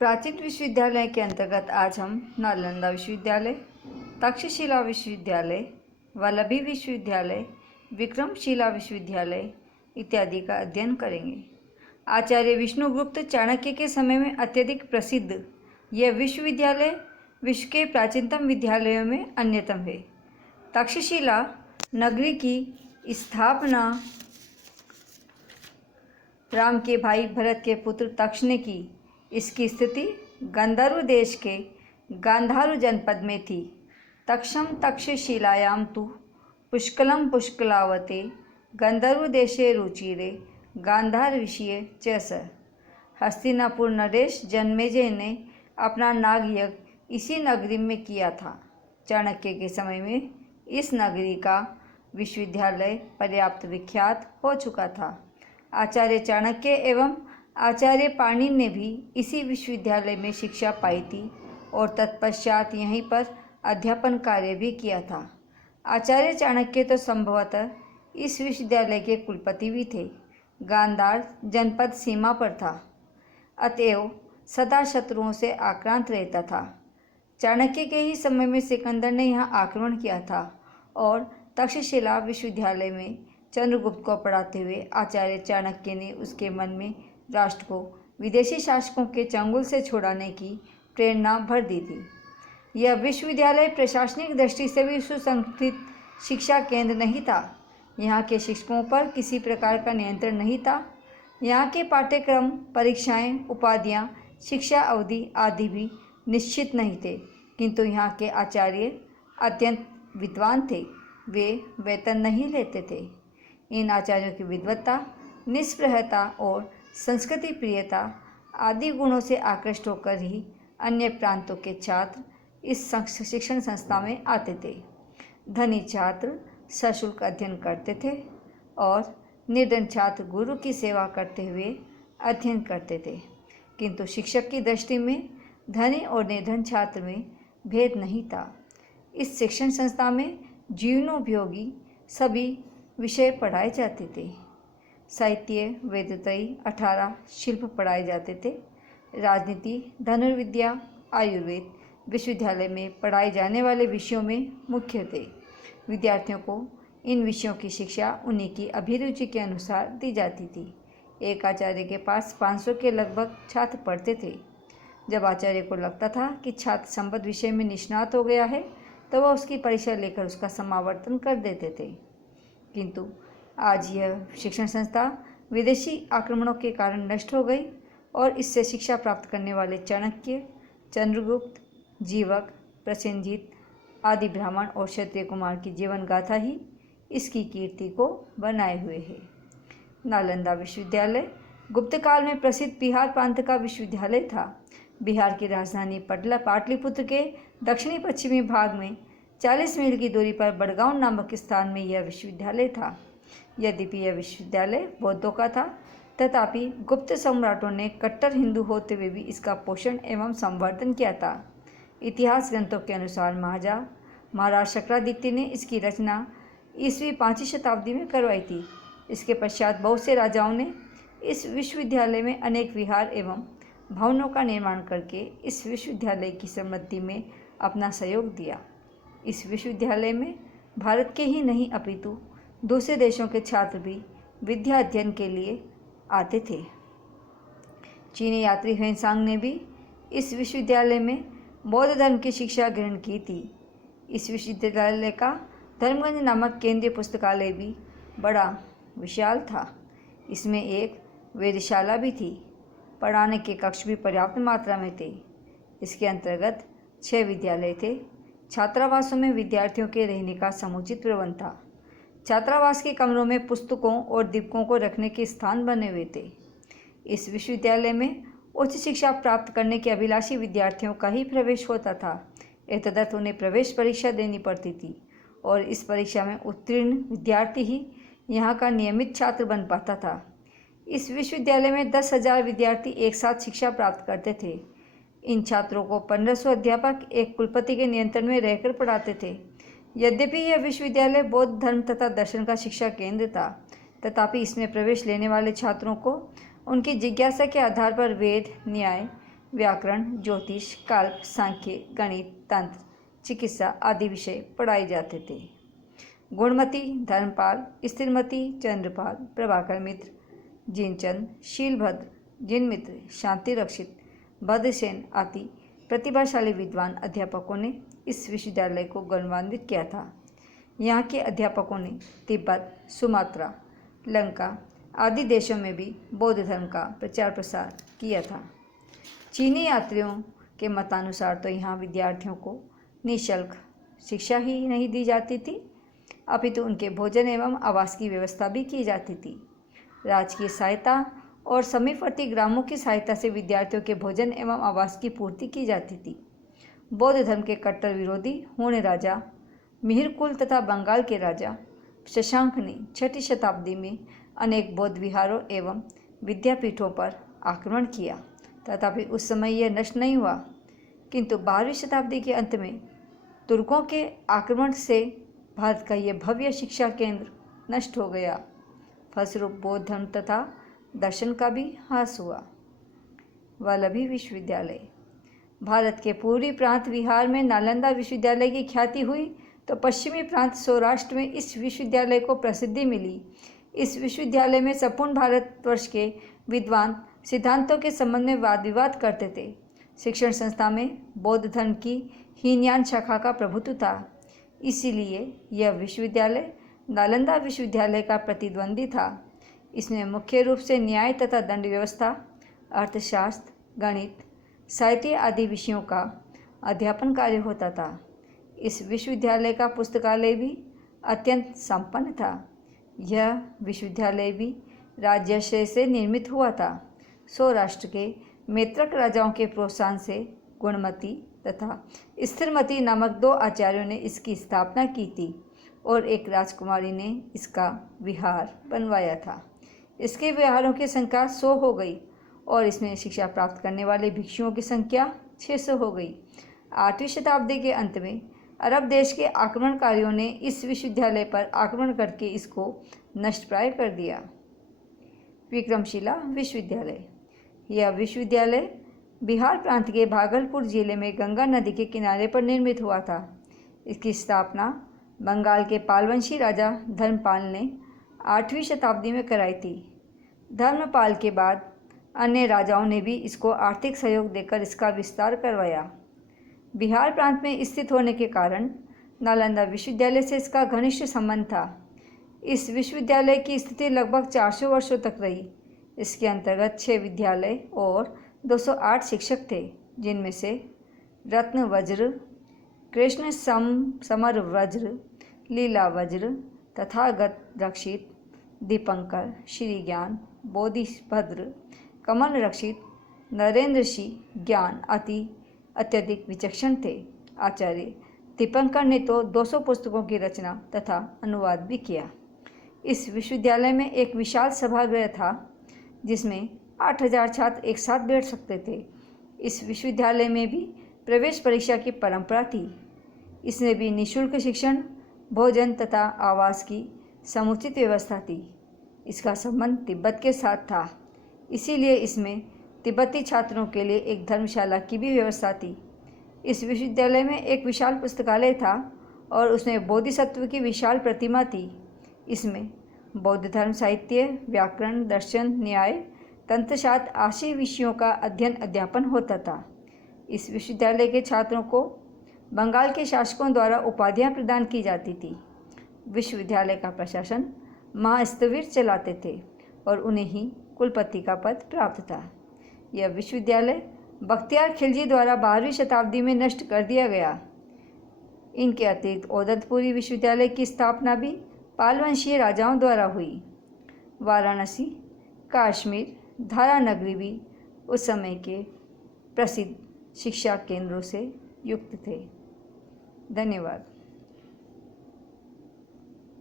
प्राचीन विश्वविद्यालय के अंतर्गत आज हम नालंदा विश्वविद्यालय, तक्षशिला विश्वविद्यालय, वल्लभी विश्वविद्यालय, विक्रमशिला विश्वविद्यालय इत्यादि का अध्ययन करेंगे। आचार्य विष्णुगुप्त चाणक्य के समय में अत्यधिक प्रसिद्ध यह विश्वविद्यालय विश्व के प्राचीनतम विद्यालयों में अन्यतम है। तक्षशिला नगरी की स्थापना राम के भाई भरत के पुत्र तक्ष ने की। इसकी स्थिति गंधर्व देश के गांधार जनपद में थी। तक्षम तक्षशिलायां तु पुष्कलम पुष्कलावते गंधर्व देशे रुचिरे गांधार विषये च स। हस्तिनापुर नरेश जन्मेजय ने अपना नागयज्ञ इसी नगरी में किया था। चाणक्य के समय में इस नगरी का विश्वविद्यालय पर्याप्त विख्यात हो चुका था। आचार्य चाणक्य एवं आचार्य पाणिनि ने भी इसी विश्वविद्यालय में शिक्षा पाई थी और तत्पश्चात यहीं पर अध्यापन कार्य भी किया था। आचार्य चाणक्य तो संभवतः इस विश्वविद्यालय के कुलपति भी थे। गांधार जनपद सीमा पर था, अतएव सदा शत्रुओं से आक्रांत रहता था। चाणक्य के ही समय में सिकंदर ने यहाँ आक्रमण किया था और तक्षशिला विश्वविद्यालय में चंद्रगुप्त को पढ़ाते हुए आचार्य चाणक्य ने उसके मन में राष्ट्र को विदेशी शासकों के चंगुल से छुड़ाने की प्रेरणा भर दी थी। यह विश्वविद्यालय प्रशासनिक दृष्टि से भी सुसंगठित शिक्षा केंद्र नहीं था। यहाँ के शिक्षकों पर किसी प्रकार का नियंत्रण नहीं था। यहाँ के पाठ्यक्रम, परीक्षाएं, उपाधियाँ, शिक्षा अवधि आदि भी निश्चित नहीं थे, किंतु यहाँ के आचार्य अत्यंत विद्वान थे। वे वेतन नहीं लेते थे। इन आचार्यों की विद्वत्ता, निष्प्रहता और संस्कृति प्रियता आदि गुणों से आकृष्ट होकर ही अन्य प्रांतों के छात्र इस शिक्षण संस्था में आते थे। धनी छात्र सशुल्क अध्ययन करते थे और निर्धन छात्र गुरु की सेवा करते हुए अध्ययन करते थे, किंतु शिक्षक की दृष्टि में धनी और निर्धन छात्र में भेद नहीं था। इस शिक्षण संस्था में जीवनोपयोगी सभी विषय पढ़ाए जाते थे। साहित्य, वेदत्रयी, 18 शिल्प पढ़ाए जाते थे। राजनीति, धनुर्विद्या, आयुर्वेद विश्वविद्यालय में पढ़ाए जाने वाले विषयों में मुख्य थे। विद्यार्थियों को इन विषयों की शिक्षा उन्हीं की अभिरुचि के अनुसार दी जाती थी। एक आचार्य के पास 500 के लगभग छात्र पढ़ते थे। जब आचार्य को लगता था कि छात्र संबद्ध विषय में निष्णात हो गया है, तो वह उसकी परीक्षा लेकर उसका समावर्तन कर देते थे। किंतु आज यह शिक्षण संस्था विदेशी आक्रमणों के कारण नष्ट हो गई और इससे शिक्षा प्राप्त करने वाले चाणक्य, चंद्रगुप्त, जीवक, प्रसेनजीत आदि ब्राह्मण और क्षत्रिय कुमार की जीवन गाथा ही इसकी कीर्ति को बनाए हुए है। नालंदा विश्वविद्यालय गुप्त काल में प्रसिद्ध बिहार प्रांत का विश्वविद्यालय था। बिहार की राजधानी पाटलिपुत्र के दक्षिणी पश्चिमी भाग में 40 मील की दूरी पर बड़गांव नामक स्थान में यह विश्वविद्यालय था। यद्यपि यह विश्वविद्यालय बौद्धों का था, तथापि गुप्त सम्राटों ने कट्टर हिंदू होते हुए भी इसका पोषण एवं संवर्धन किया था। इतिहास ग्रंथों के अनुसार महाराज शक्रादित्य ने इसकी रचना ईस्वी 5वीं शताब्दी में करवाई थी। इसके पश्चात बहुत से राजाओं ने इस विश्वविद्यालय में अनेक विहार एवं भवनों का निर्माण करके इस विश्वविद्यालय की समृद्धि में अपना सहयोग दिया। इस विश्वविद्यालय में भारत के ही नहीं अपितु दूसरे देशों के छात्र भी विद्या अध्ययन के लिए आते थे। चीनी यात्री ह्वेनसांग ने भी इस विश्वविद्यालय में बौद्ध धर्म की शिक्षा ग्रहण की थी। इस विश्वविद्यालय का धर्मगंज नामक केंद्रीय पुस्तकालय भी बड़ा विशाल था। इसमें एक वेधशाला भी थी। पढ़ाने के कक्ष भी पर्याप्त मात्रा में थे। इसके अंतर्गत 6 विद्यालय थे। छात्रावासों में विद्यार्थियों के रहने का समुचित प्रबंध था। छात्रावास के कमरों में पुस्तकों और दीपकों को रखने के स्थान बने हुए थे। इस विश्वविद्यालय में उच्च शिक्षा प्राप्त करने के अभिलाषी विद्यार्थियों का ही प्रवेश होता था। एतदर्थ उन्हें प्रवेश परीक्षा देनी पड़ती थी और इस परीक्षा में उत्तीर्ण विद्यार्थी ही यहाँ का नियमित छात्र बन पाता था। इस विश्वविद्यालय में 10,000 विद्यार्थी एक साथ शिक्षा प्राप्त करते थे। इन छात्रों को 1500 अध्यापक एक कुलपति के नियंत्रण में रहकर पढ़ाते थे। यद्यपि यह विश्वविद्यालय बौद्ध धर्म तथा दर्शन का शिक्षा केंद्र था, तथापि इसमें प्रवेश लेने वाले छात्रों को उनकी जिज्ञासा के आधार पर वेद, न्याय, व्याकरण, ज्योतिष, काल्प, सांख्य, गणित, तंत्र, चिकित्सा आदि विषय पढ़ाए जाते थे। गुणमती, धर्मपाल, स्थिरमती, चंद्रपाल, प्रभाकर मित्र, जिनचंद, शीलभद्र, जिनमित्र, शांति रक्षित, भद्रसेन आदि प्रतिभाशाली विद्वान अध्यापकों ने इस विश्वविद्यालय को गौरवान्वित किया था। यहाँ के अध्यापकों ने तिब्बत, सुमात्रा, लंका आदि देशों में भी बौद्ध धर्म का प्रचार प्रसार किया था। चीनी यात्रियों के मतानुसार तो यहाँ विद्यार्थियों को निःशुल्क शिक्षा ही नहीं दी जाती थी, अपितु उनके भोजन एवं आवास की व्यवस्था भी की जाती थी। राजकीय सहायता और समीपवर्ती ग्रामों की सहायता से विद्यार्थियों के भोजन एवं आवास की पूर्ति की जाती थी। बौद्ध धर्म के कट्टर विरोधी हूण राजा मिहिरकुल तथा बंगाल के राजा शशांक ने 6ठी शताब्दी में अनेक बौद्ध विहारों एवं विद्यापीठों पर आक्रमण किया, तथापि उस समय यह नष्ट नहीं हुआ। किंतु 12वीं शताब्दी के अंत में तुर्कों के आक्रमण से भारत का यह भव्य शिक्षा केंद्र नष्ट हो गया। फलस्वरूप बौद्ध धर्म तथा दर्शन का भी ह्रास हुआ। वल्लभी विश्वविद्यालय। भारत के पूर्वी प्रांत बिहार में नालंदा विश्वविद्यालय की ख्याति हुई तो पश्चिमी प्रांत सौराष्ट्र में इस विश्वविद्यालय को प्रसिद्धि मिली। इस विश्वविद्यालय में संपूर्ण भारतवर्ष के विद्वान सिद्धांतों के संबंध में वाद विवाद करते थे। शिक्षण संस्था में बौद्ध धर्म की हीनयान शाखा का प्रभुत्व था, इसीलिए यह विश्वविद्यालय नालंदा विश्वविद्यालय का प्रतिद्वंदी था। इसमें मुख्य रूप से न्याय तथा दंड व्यवस्था, अर्थशास्त्र, गणित, साहित्य आदि विषयों का अध्यापन कार्य होता था। इस विश्वविद्यालय का पुस्तकालय भी अत्यंत संपन्न था। यह विश्वविद्यालय भी राजश्रय से निर्मित हुआ था। सौराष्ट्र के मैत्रक राजाओं के प्रोत्साहन से गुणमती तथा स्थिरमती नामक 2 आचार्यों ने इसकी स्थापना की थी और एक राजकुमारी ने इसका विहार बनवाया था। इसके विहारों की संख्या 100 हो गई और इसमें शिक्षा प्राप्त करने वाले भिक्षुओं की संख्या 600 हो गई। 8वीं शताब्दी के अंत में अरब देश के आक्रमणकारियों ने इस विश्वविद्यालय पर आक्रमण करके इसको नष्टप्राय कर दिया। विक्रमशिला विश्वविद्यालय। यह विश्वविद्यालय बिहार प्रांत के भागलपुर जिले में गंगा नदी के किनारे पर निर्मित हुआ था। इसकी स्थापना बंगाल के पालवंशी राजा धर्मपाल ने 8वीं शताब्दी में कराई थी। धर्मपाल के बाद अन्य राजाओं ने भी इसको आर्थिक सहयोग देकर इसका विस्तार करवाया। बिहार प्रांत में स्थित होने के कारण नालंदा विश्वविद्यालय से इसका घनिष्ठ संबंध था। इस विश्वविद्यालय की स्थिति लगभग 400 वर्षों तक रही। इसके अंतर्गत 6 विद्यालय और 208 शिक्षक थे, जिनमें से रत्न वज्र, कृष्ण समर वज्र, लीला वज्र, तथागत रक्षित, दीपंकर, श्री ज्ञान, बोधिभद्र, कमल रक्षित, नरेंद्र सिंह ज्ञान आदि अत्यधिक विचक्षण थे। आचार्य दीपंकर ने तो 200 पुस्तकों की रचना तथा अनुवाद भी किया। इस विश्वविद्यालय में एक विशाल सभागृह था, जिसमें 8000 छात्र एक साथ बैठ सकते थे। इस विश्वविद्यालय में भी प्रवेश परीक्षा की परंपरा थी। इसमें भी निःशुल्क शिक्षण, भोजन तथा आवास की समुचित व्यवस्था थी। इसका संबंध तिब्बत के साथ था, इसीलिए इसमें तिब्बती छात्रों के लिए एक धर्मशाला की भी व्यवस्था थी। इस विश्वविद्यालय में एक विशाल पुस्तकालय था और उसमें बोधिसत्व की विशाल प्रतिमा थी। इसमें बौद्ध धर्म साहित्य, व्याकरण, दर्शन, न्याय, तंत्रशास्त्र आदि विषयों का अध्यापन होता था। इस विश्वविद्यालय के छात्रों को बंगाल के शासकों द्वारा उपाधियां प्रदान की जाती थी। विश्वविद्यालय का प्रशासन महास्तवीर चलाते थे और उन्हें ही कुलपति का पद प्राप्त था। यह विश्वविद्यालय बख्तियार खिलजी द्वारा 12वीं शताब्दी में नष्ट कर दिया गया। इनके अतिरिक्त औददपुरी विश्वविद्यालय की स्थापना भी पालवंशीय राजाओं द्वारा हुई। वाराणसी, कश्मीर, धारानगरी भी उस समय के प्रसिद्ध शिक्षा केंद्रों से युक्त थे। धन्यवाद।